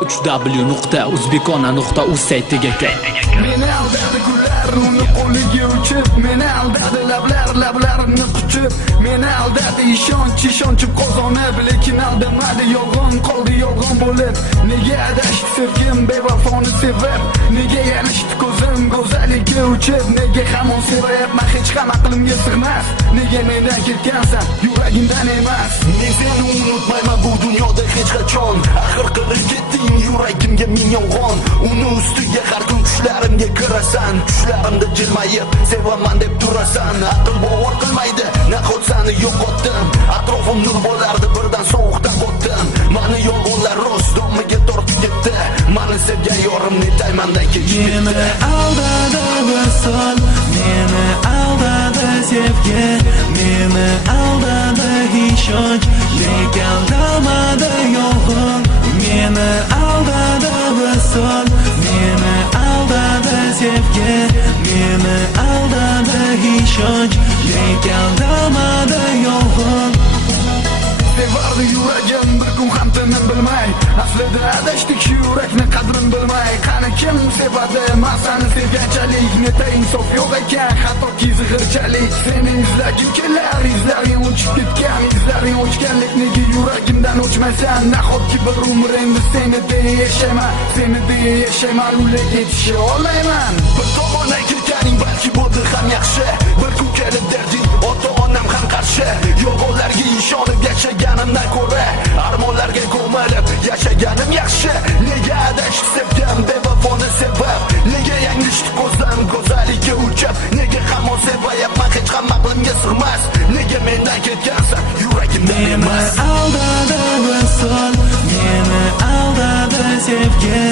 www.uzbekona.uz saytiga kir. Meni aldadi kunlar uni qo'liga uchib, meni aldadi lablarimni quchib, meni aldadi ishonchib qozonib, lekin aldamadi, yolg'on qoldi yolg'on bo'lib. Nega adashdi sevgim bevafoni sevib, nega yanishdi ko'zim go'zallikka uchib, nega hamon sevayapman hech ham aqlimga sig'mas, nega mendan ketgansan yuragimdan emas. Men seni unutmayman bu dunyoda hech qachon, axir qilib ketding yuragimga ming yolg'on. Uni ustiga har kun tushlarimga kirasan, tushlarimda jilmayib sevaman deb turasan. Aql bovar qilmaydi, nahot seni yo'qotdim, atrofim nur bo'lardi, birdan sovuqda botdim. Mani yolg'onlar rost domiga tortib ketdi, mani sevgan yorim netaymandan kechib ketdi. Meni aldadi visol, meni aldadi sevgi, meni aldadi ishonch, lekin aldamadi yolg'on. Meni aldadi visol, meni aldadi sevgi, meni aldadi ishonch, lekin aldamadi yolg'on. Sevardi yuragim bir kun ham tinim bilmay, aslida adashdik shu yurakni qadrin bilmay. Qani kim sevadi men seni sevganchalik, netayin sof yo'q ekan hattoki zig'irchalik. Seni izlagim kelar, izlaring o'chib ketgan, izlaring o'chganlik nega yuragimdan o'chmaysan. Nahotki bir umr endi seni deya yashayman, seni deya yashayman, ular ketisha olmayman. Bir tomondan kirganing balki bo'ldi ham yaxshi, bir kun kelib derding ota-onam ham qarshi. Yolg'onlarga ishonib yashaganimdan ko'ra armonlarga ko'milib yashaganim yaxshi. Nega adashib sevgan bevafoni sevib, nega yanglishdi ko'zlarim go'zallikka uchib, nega hamon sevayapman hech ham aqlimga sig'mas, nega mendan ketgansan yuragimdan emas. Meni aldadi visol, meni aldadi sevgi,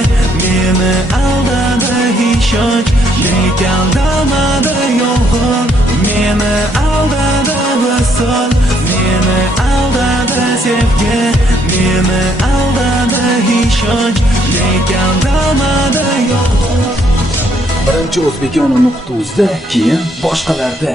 meni aldadi ishonch, lekin aldamadi yolg'on. Meni aldadi visol, meni aldadi sevgi, meni aldadi ishonch, lekin aldamadi yolg'on. Birinchi O'zbekona.uzda, keyin boshqalarda.